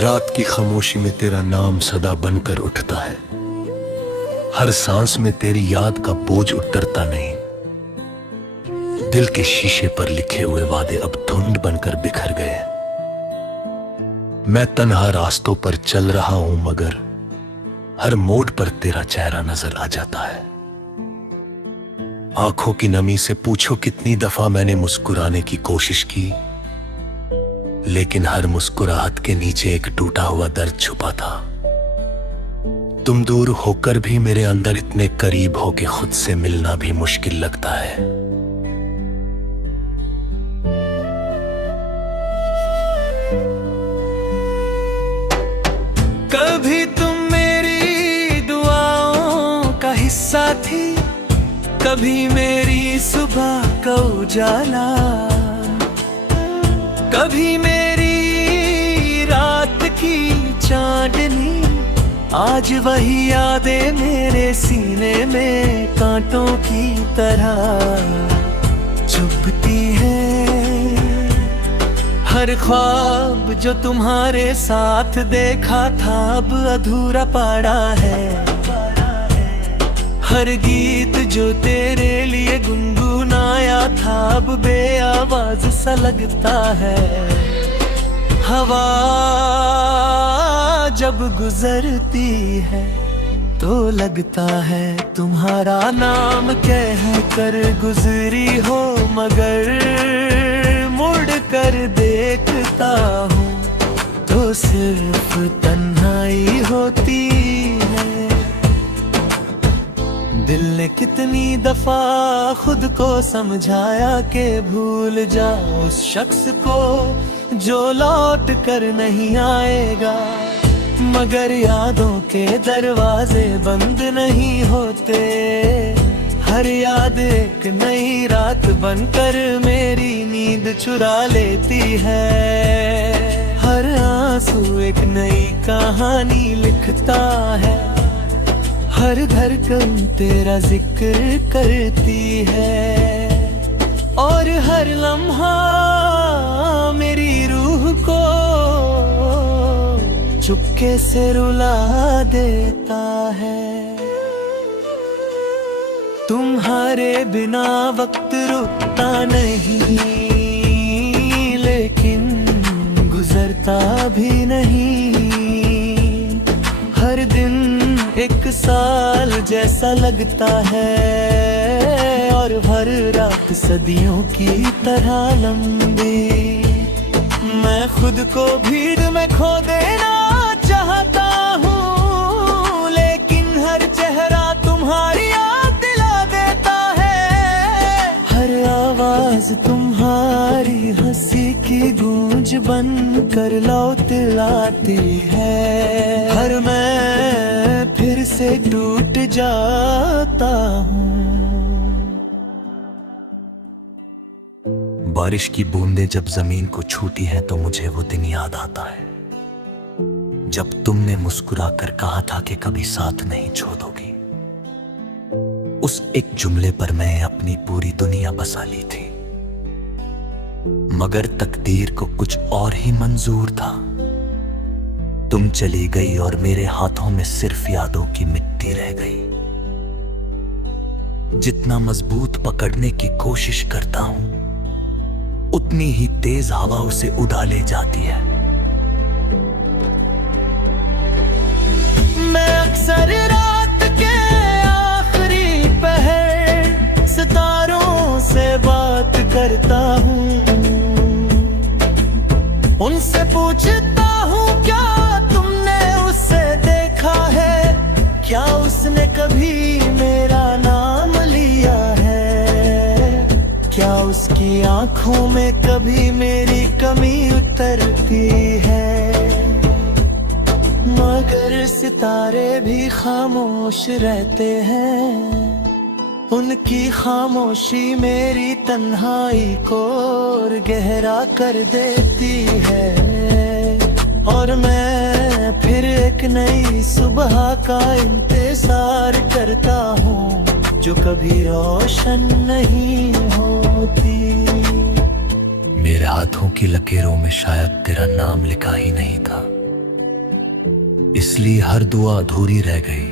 रात की खामोशी में तेरा नाम सदा बनकर उठता है। हर सांस में तेरी याद का बोझ उतरता नहीं। दिल के शीशे पर लिखे हुए वादे अब धुंध बनकर बिखर गए। मैं तन्हा रास्तों पर चल रहा हूं, मगर हर मोड़ पर तेरा चेहरा नजर आ जाता है। आंखों की नमी से पूछो कितनी दफा मैंने मुस्कुराने की कोशिश की, लेकिन हर मुस्कुराहट के नीचे एक टूटा हुआ दर्द छुपा था। तुम दूर होकर भी मेरे अंदर इतने करीब हो कि खुद से मिलना भी मुश्किल लगता है। कभी तुम मेरी दुआओं का हिस्सा थी, कभी मेरी सुबह का उजाला, कभी मेरी रात की चांदनी। आज वही यादें मेरे सीने में कांटों की तरह चुभती हैं। हर ख्वाब जो तुम्हारे साथ देखा था अब अधूरा पड़ा है। हर गीत जो तेरे लिए गुनगुनाया था अब बेआवाज सा लगता है। हवा जब गुजरती है तो लगता है तुम्हारा नाम कह कर गुजरी हो, मगर मुड़ कर देखता हूँ तो सिर्फ तन्हाई होती है। दिल ने कितनी दफा खुद को समझाया कि भूल जाओ उस शख्स को जो लौट कर नहीं आएगा, मगर यादों के दरवाजे बंद नहीं होते। हर याद एक नई रात बनकर मेरी नींद चुरा लेती है। हर आंसू एक नई कहानी लिखता है। हर धड़कन तेरा जिक्र करती है, और हर लम्हा मेरी रूह को चुपके से रुला देता है। तुम्हारे बिना वक्त रुकता नहीं, लेकिन गुजरता भी नहीं। हर दिन एक साल जैसा लगता है, और हर रात सदियों की तरह लंबी। मैं खुद को भीड़ में खो देना चाहता हूँ, लेकिन हर चेहरा तुम्हारी याद दिला देता है। हर आवाज तुम्हारी हंसी की गूंज बन कर लौट लाती है। हर मैं फिर से टूट जाता हूँ। बारिश की बूंदें जब जमीन को छूती है तो मुझे वो दिन याद आता है जब तुमने मुस्कुराकर कहा था कि कभी साथ नहीं छोड़ोगी। उस एक जुमले पर मैं अपनी पूरी दुनिया बसा ली थी, मगर तकदीर को कुछ और ही मंजूर था। तुम चली गई और मेरे हाथों में सिर्फ यादों की मिट्टी रह गई। जितना मजबूत पकड़ने की कोशिश करता हूं, उतनी ही तेज हवा उसे उड़ा ले जाती है। मैं अक्सर रात के आखिरी पहर सितारों से बात करता हूँ। उनसे पूछता हूँ क्या तुमने उससे देखा है, क्या उसने कभी मेरा नाम लिया है, क्या उसकी आंखों में कभी मेरी कमी उतरती है। मगर सितारे भी खामोश रहते हैं, उनकी खामोशी मेरी तन्हाई को और गहरा कर देती है। और मैं फिर एक नई सुबह का इंतजार करता हूँ, जो कभी रोशन नहीं होती। मेरे हाथों की लकीरों में शायद तेरा नाम लिखा ही नहीं था, इसलिए हर दुआ अधूरी रह गई,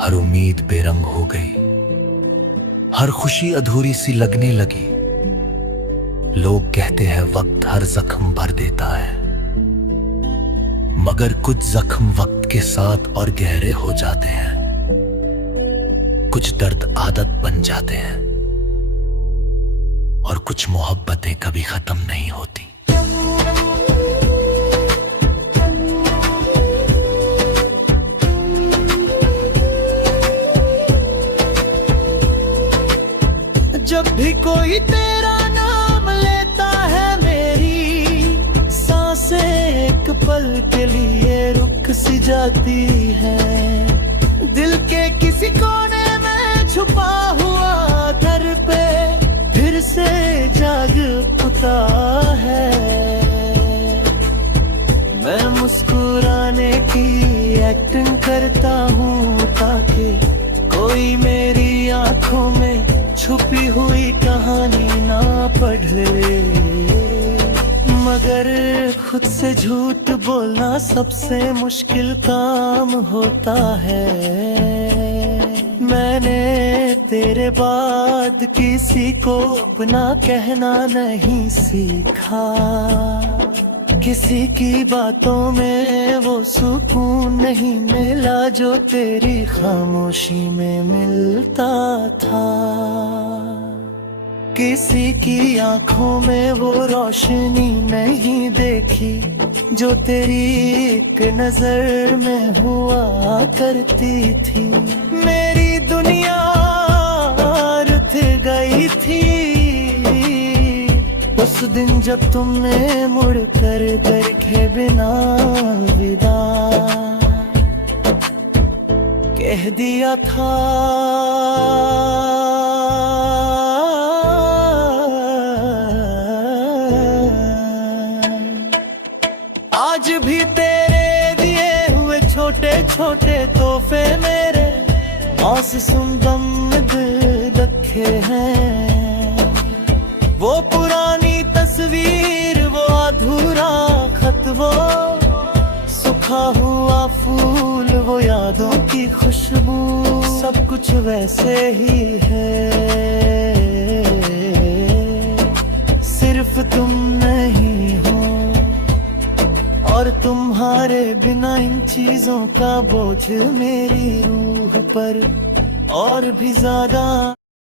हर उम्मीद बेरंग हो गई, हर खुशी अधूरी सी लगने लगी। लोग कहते हैं वक्त हर जख्म भर देता है, मगर कुछ जख्म वक्त के साथ और गहरे हो जाते हैं। कुछ दर्द आदत बन जाते हैं और कुछ मोहब्बतें कभी खत्म नहीं होती। जब भी कोई तेरा नाम लेता है, मेरी सांसें एक पल के लिए रुक सी जाती है। दिल के किसी कोने में छुपा हुआ दर पे फिर से जाग उठता है। मैं मुस्कुराने की एक्टिंग करता हूँ ताकि कोई मेरी आंखों में छुपी हुई कहानी ना पढ़ ले। मगर खुद से झूठ बोलना सबसे मुश्किल काम होता है। मैंने तेरे बाद किसी को अपना कहना नहीं सीखा। किसी की बातों में वो सुकून नहीं मिला जो तेरी खामोशी में मिलता था। किसी की आंखों में वो रोशनी नहीं देखी जो तेरी एक नजर में हुआ करती थी। मेरी दुनिया रुठ गई थी उस दिन जब तुमने मुड़ कर देखे बिना विदा कह दिया था। आज भी तेरे दिए हुए छोटे छोटे तोहफे मेरे मासूम दम में दिल रखे हैं। वो पुरानी तस्वीर, वो अधूरा खत, वो सूखा हुआ फूल, वो यादों की खुशबू, सब कुछ वैसे ही है। सिर्फ तुम नहीं हो और तुम्हारे बिना इन चीजों का बोझ मेरी रूह पर और भी ज्यादा